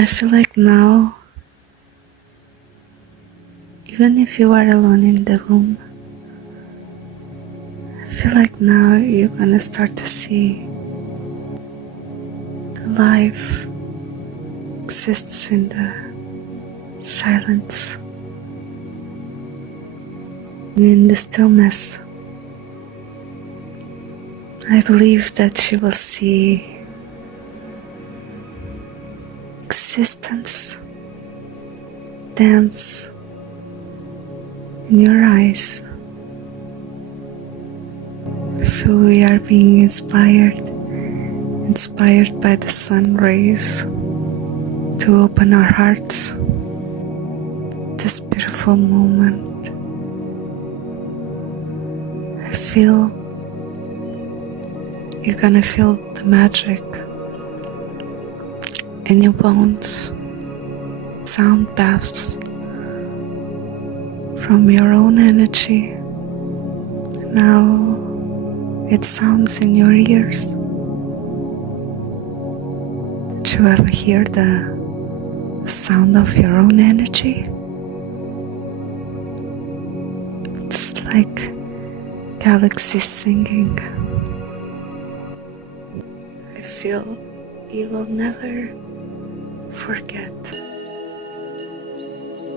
I feel like now, even if you are alone in the room, I feel like now you're gonna start to see the life exists in the silence and in the stillness. I believe that you will see existence dance in your eyes. I feel we are being inspired by the sun rays to open our hearts. This beautiful moment. I feel you're gonna feel the magic in your bones. Sound baths from your own energy. Now it sounds in your ears. Did you ever hear the sound of your own energy? It's like galaxies singing. I feel you will never forget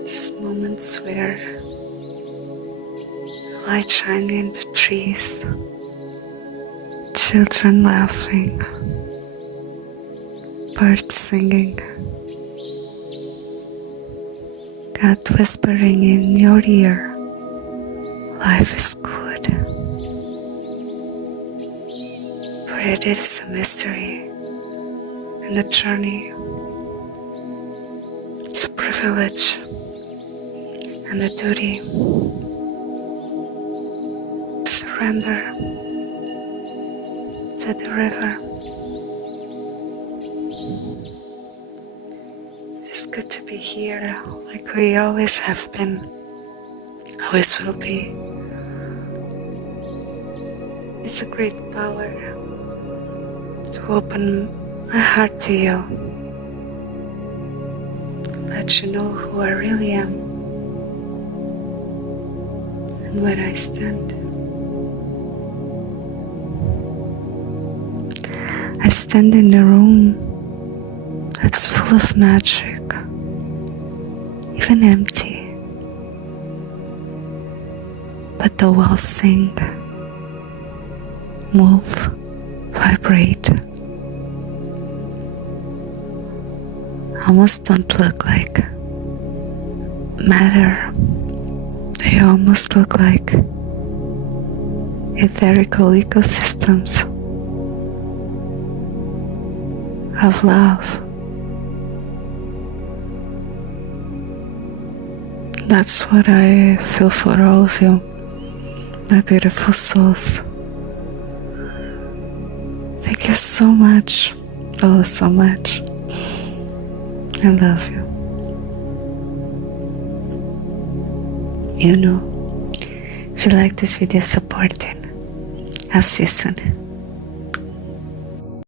these moments where light shining in the trees, children laughing, birds singing, God whispering in your ear, life is good. For it is a mystery and a journey. It's a privilege and a duty. Surrender to the river. It's good to be here, like we always have been, always will be. It's a great power to open my heart to you, let you know who I really am and where I stand. I stand in a room that's full of magic, even empty, but the walls sing, move, vibrate. Almost don't look like matter. They almost look like etherical ecosystems of love. That's what I feel for all of you, my beautiful souls. Thank you so much, oh so much. I love you. You know, if you like this video, support it. I'll see you soon.